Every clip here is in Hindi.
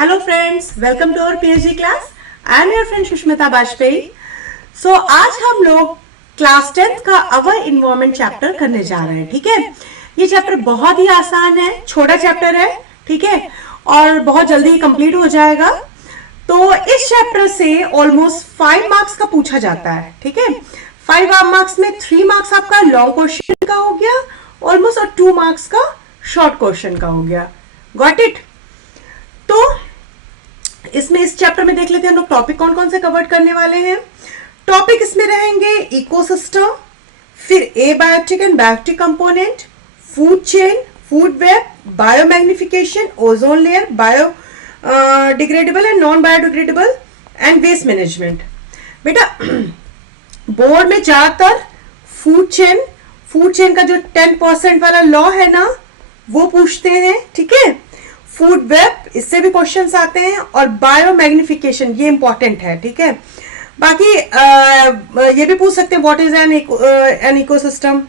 Hello friends, welcome to our PhD class. I am your friend Sushmita Vajpayee. So आज हम लोग क्लास 10th का अवर इन्वायरमेंट चैप्टर करने जा रहे हैं. ठीक है, ये चैप्टर बहुत ही आसान है, छोटा चैप्टर है. ठीक है, और बहुत जल्दी कंप्लीट हो जाएगा. तो इस चैप्टर से ऑलमोस्ट 5 मार्क्स का पूछा जाता है. ठीक है, 5 मार्क्स में 3 मार्क्स आपका लॉन्ग क्वेश्चन का हो गया ऑलमोस्ट, और 2 मार्क्स का शॉर्ट क्वेश्चन का हो गया. Got it. तो इसमें इस चैप्टर में देख लेते हैं हम लोग टॉपिक कौन कौन से कवर करने वाले हैं. टॉपिक इसमें रहेंगे इकोसिस्टम, फिर abiotic and biotic component, food chain, food web, biomagnification, ozone layer, biodegradable and non biodegradable, and waste management. बेटा बोर्ड में ज्यादातर फूड चेन का जो 10% वाला लॉ है ना, वो पूछते हैं. ठीक है, फूड वेब, इससे भी क्वेश्चंस आते हैं, और बायो मैग्निफिकेशन, ये इंपॉर्टेंट है. ठीक है, बाकी ये भी पूछ सकते हैं what is an ecosystem.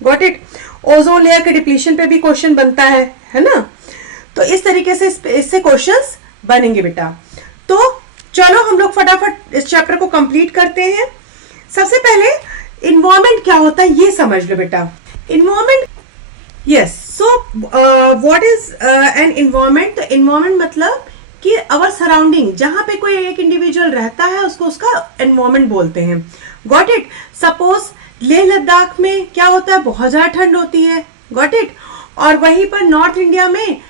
Got it. Ozone layer के डिप्लीशन पे भी क्वेश्चन बनता है ना. तो इस तरीके से इससे क्वेश्चंस बनेंगे बेटा. तो चलो हम लोग फटाफट इस चैप्टर को कंप्लीट करते हैं. सबसे पहले इन्वायरमेंट क्या होता है ये समझ लो बेटा. Environment, yes. So what is an environment. तो इन्वायरमेंट मतलब कि अवर सराउंडिंग, जहां पे कोई एक इंडिविजुअल रहता है उसको उसका एनवायरमेंट बोलते हैं. Got it. Suppose Leh Ladakh में क्या होता है, बहुत ज्यादा ठंड होती है. Got it. और वहीं पर नॉर्थ इंडिया में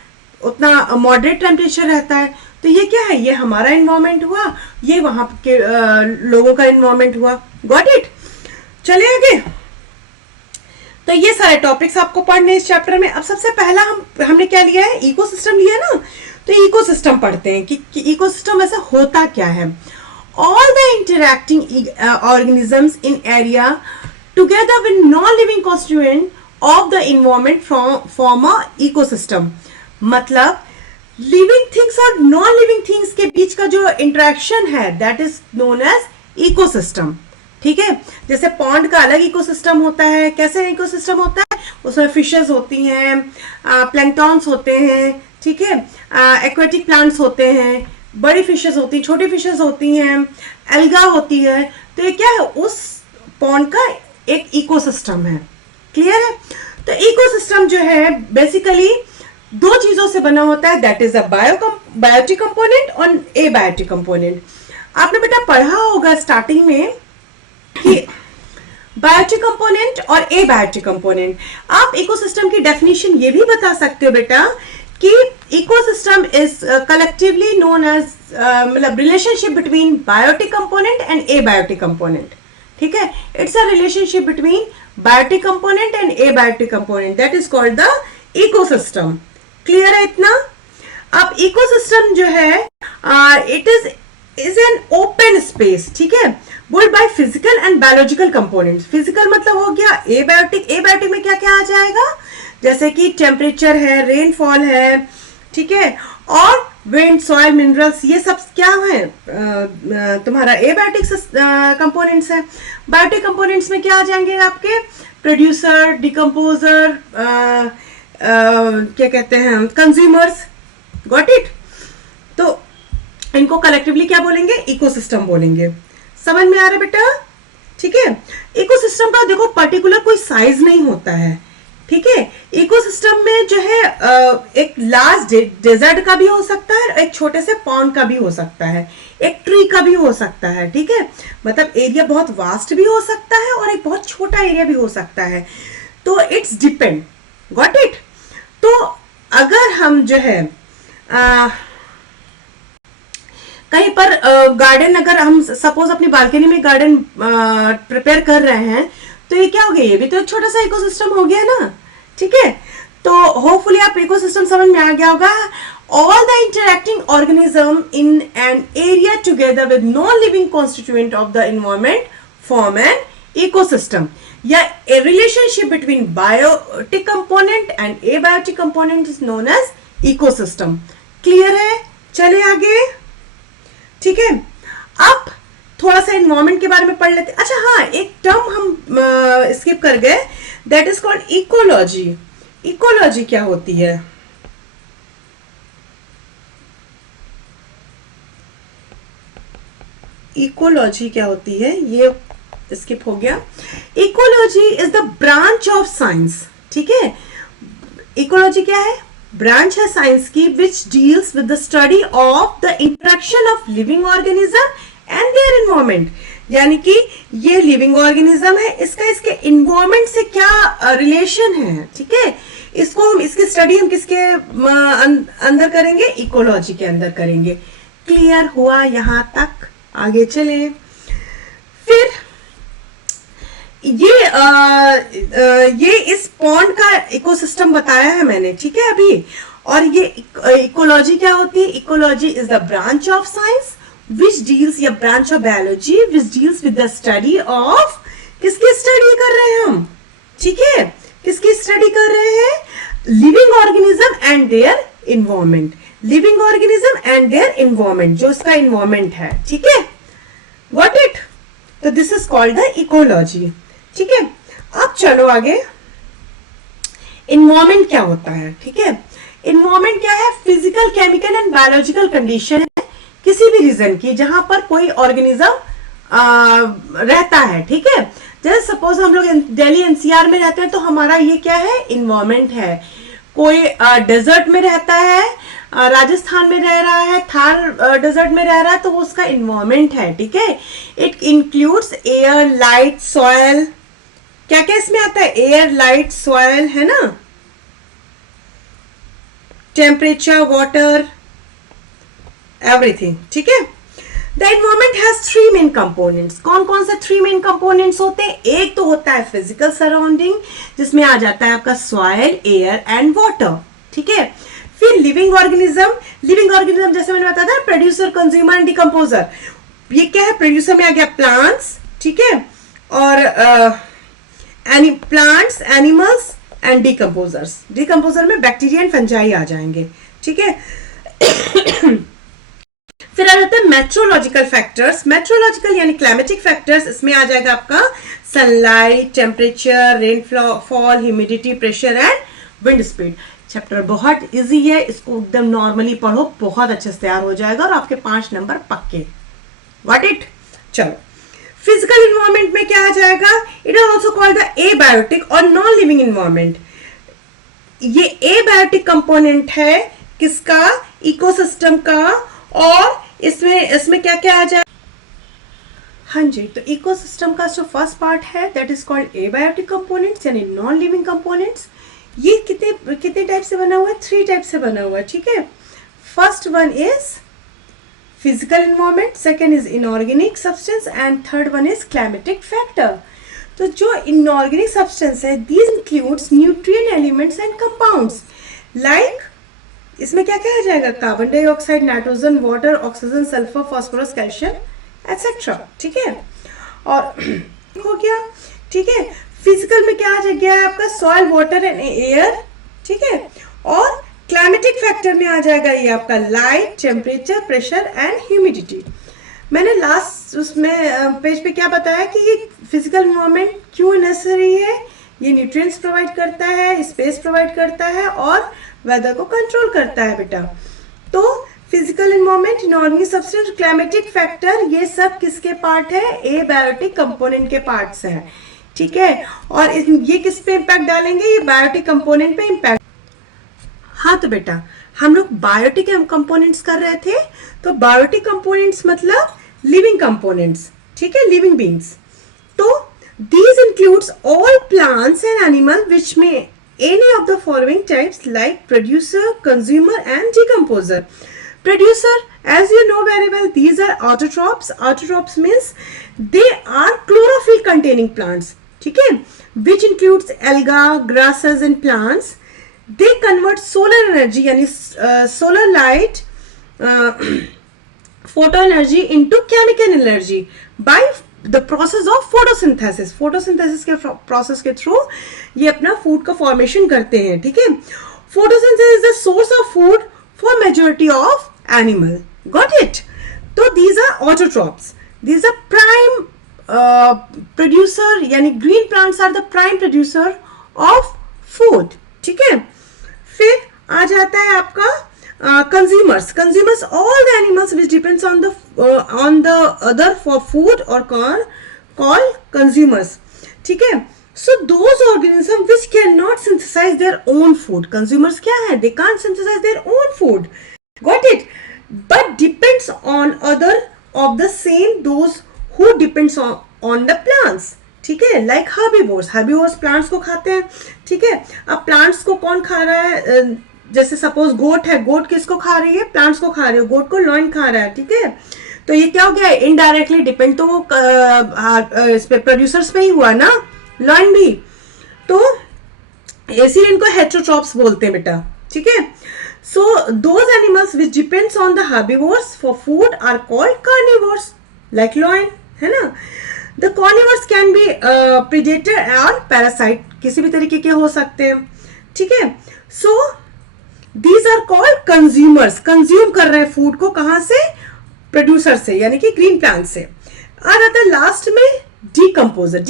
उतना मॉडरेट टेम्परेचर रहता है. तो ये क्या है, ये हमारा एनवायरमेंट हुआ, ये वहां के लोगों का एनवायरमेंट हुआ. Got it. चले आगे. तो ये सारे टॉपिक्स आपको पढ़ने इस चैप्टर में. अब सबसे पहला हमने क्या लिया है, इकोसिस्टम लिया ना. तो इकोसिस्टम पढ़ते हैं कि इकोसिस्टम वैसे होता क्या है. All the interacting organisms in area together with non living constituent of the environment form a ecosystem. मतलब लिविंग थिंग्स और नॉन लिविंग थिंग्स के बीच का जो इंटरेक्शन है, that is known as ecosystem. ठीक है, जैसे पॉन्ड का अलग इकोसिस्टम होता है. कैसे इकोसिस्टम होता है, उसमें फिशेस होती हैं, प्लैंक्टॉन्स होते हैं. ठीक है, एक्वेटिक प्लांट्स होते हैं, बड़ी फिशेस होती हैं, छोटी फिशेस होती हैं, एल्गा होती है. तो ये क्या है, उस पॉन्ड का एक इकोसिस्टम है. क्लियर है. तो इकोसिस्टम जो है बेसिकली 2 चीजों से बना होता है, that is a biotic component और एबायोटिक कंपोनेंट. आपने बेटा पढ़ा होगा स्टार्टिंग में कि बायोटिक कंपोनेंट और एबायोटिक कंपोनेंट. आप इकोसिस्टम की डेफिनेशन ये भी बता सकते हो बेटा कि ecosystem is collectively known as, मतलब relationship between biotic component and abiotic component. ठीक है, it's a relationship between biotic component and abiotic component, that is called the ecosystem. Clear है इतना. अब इकोसिस्टम जो है it is an open space. ठीक है, built by physical and biological components. Physical मतलब हो गया एबायोटिक. एबायोटिक में क्या क्या आ जाएगा, जैसे कि टेम्परेचर है, रेनफॉल है. ठीक है, और विंड, सॉइल, मिनरल्स, ये सब क्या है तुम्हारा एबायोटिक कंपोनेंट्स है. बायोटिक कंपोनेंट्स में क्या आ जाएंगे आपके, प्रोड्यूसर, डिकम्पोजर, क्या कहते हैं, कंज्यूमर्स. Got it. तो इनको कलेक्टिवली क्या बोलेंगे, इकोसिस्टम बोलेंगे. समझ में आ रहा है बेटा. ठीक है, इकोसिस्टम का देखो पर्टिकुलर कोई साइज नहीं होता है. ठीक है, इकोसिस्टम में जो है एक लार्ज डेजर्ट का भी हो सकता है, एक छोटे से पॉन्ड का भी हो सकता है, एक ट्री का भी हो सकता है. ठीक है, मतलब एरिया बहुत वास्ट भी हो सकता है और एक बहुत छोटा एरिया भी हो सकता है. तो इट्स डिपेंड. Got it. तो अगर हम जो है कहीं पर गार्डन, अगर हम सपोज अपनी बालकनी में गार्डन प्रिपेयर कर रहे हैं, तो ये क्या हो गया, ये भी तो एक छोटा सा इकोसिस्टम हो गया ना. ठीक है, तो होपफुली आप इकोसिस्टम समझ में आ गया होगा. All the interacting organism in an area together with non living constituent of the environment form an ecosystem, या a relationship between biotic component and abiotic component is known as ecosystem. Clear है. चले आगे. ठीक है, अब थोड़ा सा एनवायरमेंट के बारे में पढ़ लेते. अच्छा हाँ, एक टर्म हम स्किप कर गए, that is called ecology. Ecology क्या होती है, इकोलॉजी क्या होती है, ये स्किप हो गया। Ecology is the branch of science, ठीक है। इकोलॉजी क्या है, ब्रांच है साइंस की विच deals with the study of the interaction of living organism and their environment. यानी कि ये लिविंग ऑर्गेनिज्म है, इसका इसके इन्वायरमेंट से क्या रिलेशन है, ठीक है। इसको हम इसकी स्टडी हम किसके अंदर करेंगे, इकोलॉजी के अंदर करेंगे। क्लियर हुआ यहां तक, आगे चले। फिर ये इस पॉन्ड का इकोसिस्टम बताया है मैंने, ठीक है अभी। और ये इकोलॉजी क्या होती है, ecology is the branch of science which deals, या branch of biology which deals with the study of, किसकी स्टडी कर रहे हैं हम, ठीक है, किसकी स्टडी कर रहे हैं, living organism and their environment. Living organism and their environment, जो उसका इन्वायरमेंट है, ठीक है, गॉट इट। तो this is called the ecology, ठीक है। अब चलो आगे, इन्वायरमेंट क्या होता है, ठीक है। इन्वायरमेंट क्या है, physical, chemical and biological condition है किसी भी रीजन की जहां पर कोई ऑर्गेनिज्म रहता है, ठीक है। जैसे सपोज हम लोग दिल्ली एनसीआर में रहते हैं तो हमारा ये क्या है, इन्वायरमेंट है। कोई डेजर्ट में रहता है, राजस्थान में रह रहा है, थार डेजर्ट में रह रहा है, तो वो उसका इन्वायरमेंट है, ठीक है। It includes air, light, soil. क्या क्या इसमें आता है, एयर, लाइट, सॉयल, है ना, टेम्परेचर, वाटर, एवरीथिंग, ठीक है। The environment has three main components. कौन कौन से थ्री मेन कंपोनेंट्स होते हैं, एक तो होता है फिजिकल सराउंडिंग, जिसमें आ जाता है आपका सॉयल, एयर एंड वाटर, ठीक है। फिर लिविंग ऑर्गेनिज्म, लिविंग ऑर्गेनिज्म जैसे मैंने बताया था, प्रोड्यूसर, कंज्यूमर एंड डिकम्पोजर। ये क्या है, प्रोड्यूसर में आ गया प्लांट्स, ठीक है, और plants, animals and decomposers. Decomposer में बैक्टीरिया एंड फंजाई आ जाएंगे, ठीक है। फिर आ जाते हैं मेट्रोलॉजिकल फैक्टर्स। मेट्रोलॉजिकल यानी क्लाइमेटिक फैक्टर्स, इसमें आ जाएगा आपका sunlight, temperature, rainfall, humidity, pressure and wind speed. Chapter बहुत इजी है, इसको एकदम नॉर्मली पढ़ो, बहुत अच्छे से तैयार हो जाएगा और आपके 5 नंबर पक्के। What it. चलो, फिजिकल इन्वायरमेंट में क्या आ जाएगा, it is also called the abiotic और नॉन लिविंग इन्वायरमेंट। ये एबायोटिक कंपोनेंट है किसका, इकोसिस्टम का। और इसमें क्या क्या आ जाए, हाँ जी, तो इकोसिस्टम का जो फर्स्ट पार्ट है that is called abiotic components यानी नॉन लिविंग कंपोनेंट्स। ये कितने टाइप से बना हुआ है, 3 टाइप से बना हुआ है, ठीक है। First one is physical environment, second is inorganic substance and third one is climatic factor. तो जो इनऑर्गेनिक सब्सटेंस है, these includes nutrient elements and compounds like, इसमें क्या क्या आ जाएगा, carbon dioxide, nitrogen, water, oxygen, sulphur, phosphorus, calcium etcetera, ठीक है। और हो गया, ठीक है। फिजिकल में क्या आ गया है आपका, सॉइल, वाटर एंड एयर, ठीक है। और क्लाइमेटिक फैक्टर में आ जाएगा ये आपका light, temperature, pressure and humidity. मैंने लास्ट उसमें पेज पे क्या बताया कि ये फिजिकल इन्वायरमेंट क्यों नेसेसरी है, ये न्यूट्रिएंट्स प्रोवाइड करता है, स्पेस प्रोवाइड करता है और वेदर को कंट्रोल करता है बेटा। तो physical environment, inorganic substance, climatic factor, ये सब किसके पार्ट है, एबायोटिक कंपोनेंट के पार्ट्स है, ठीक है। और ये किस पे इम्पैक्ट डालेंगे, ये बायोटिक कंपोनेंट पे इम्पैक्ट। हाँ तो बेटा हम लोग बायोटिक कंपोनेंट्स कर रहे थे, तो बायोटिक कंपोनेंट्स मतलब लिविंग कंपोनेंट्स, ठीक है, लिविंग बींग्स। तो these includes all plants and animal which may any of the following types like producer, consumer and decomposer. Producer, as you know very well, these are autotrophs. Autotrophs means they are chlorophyll containing plants, ठीक है, which includes alga, grasses and plants. They convert solar energy यानी solar light photo energy into chemical energy by the process of photosynthesis. photosynthesis के process के through ये अपना food का formation करते हैं, ठीक है। photosynthesis is the source of food for majority of animal. Got it? तो these are autotrophs. These are prime producer यानी green plants are the prime producer of food, ठीक है। फिर आ जाता है आपका consumers, all the animals which depends on the other for food or called consumers. ठीक है. So those organisms which cannot synthesize their own food, consumers क्या है, they can't synthesize their own food, got it, but depends on other of the same, those who depends on the plants. ठीक है, like herbivores plants को खाते हैं. ठीक है, अब plants को कौन खा रहा है, जैसे सपोज गोट है, गोट किसको खा रही है, प्लांट्स को खा रही है, गोट को लॉइन खा रहा है. ठीक है, तो ये क्या हो गया, इनडायरेक्टली डिपेंड तो वो इस पे प्रोड्यूसर्स पे ही हुआ ना, लॉइन भी. तो इसीलिए इनको हेटेरोट्रॉप्स बोलते हैं बेटा. ठीक है, so those animals which depends on the herbivores for food are called carnivores, like lion, है ना. The carnivores can be predator और पैरासाइट, किसी भी तरीके के हो सकते हैं. ठीक है, so these are called consumers, consume कर रहे हैं फूड को, कहां से, प्रोड्यूसर से, यानी कि ग्रीन प्लांट से. आ जाता है लास्ट में decomposer.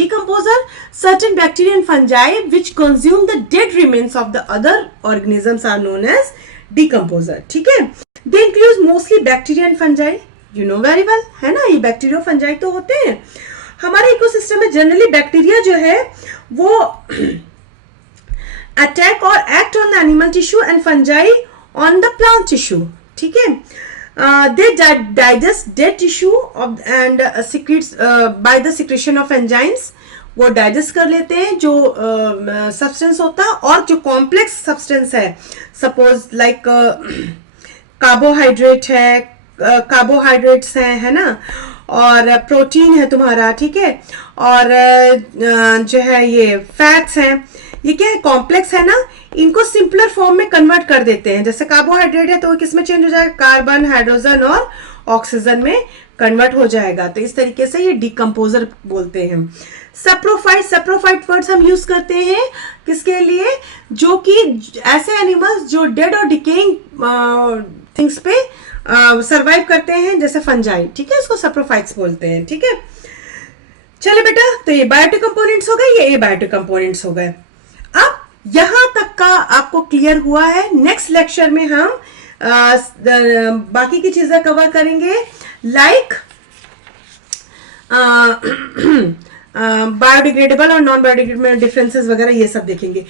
Certain bacteria and fungi which consume the dead remains of the other organisms are known as decomposer. ठीक है, they include mostly bacteria and fungi, you know very well, है ना. ये बैक्टीरिया और फंजाई तो होते हैं हमारे इकोसिस्टम में. जनरली बैक्टीरिया जो है वो अटैक और act on the animal tissue and fungi on the plant tissue. ठीक है, they digest dead tissue and secretes by the secretion of enzymes. वो डाइजेस्ट कर लेते हैं जो सब्सटेंस होता है, और जो कॉम्प्लेक्स सब्सटेंस है, सपोज लाइक कार्बोहाइड्रेट है, कार्बोहाइड्रेट्स हैं, है ना, और प्रोटीन है तुम्हारा. ठीक है, और जो है ये फैट्स हैं, ये क्या है, कॉम्प्लेक्स है ना, इनको सिंपलर फॉर्म में कन्वर्ट कर देते हैं. जैसे कार्बोहाइड्रेट है तो किस में चेंज हो जाएगा, कार्बन, हाइड्रोजन और ऑक्सीजन में कन्वर्ट हो जाएगा. तो इस तरीके से ये डिकम्पोजर बोलते हैं. सप्रोफाइट वर्ड्स हम यूज करते हैं किसके लिए, जो कि ऐसे एनिमल्स जो डेड और डिकेइंग थिंग्स पे सर्वाइव करते हैं, जैसे फंजाई. ठीक है, इसको सप्रोफाइट्स बोलते हैं. ठीक है, चले बेटा, तो ये बायोटिक कंपोनेंट्स हो गए, ये बायोटिक कंपोनेंट्स हो गए. अब यहां तक का आपको क्लियर हुआ है. नेक्स्ट लेक्चर में हम बाकी की चीजें कवर करेंगे, लाइक बायोडिग्रेडेबल और नॉन बायोडिग्रेडेबल डिफरेंसेस वगैरह, ये सब देखेंगे.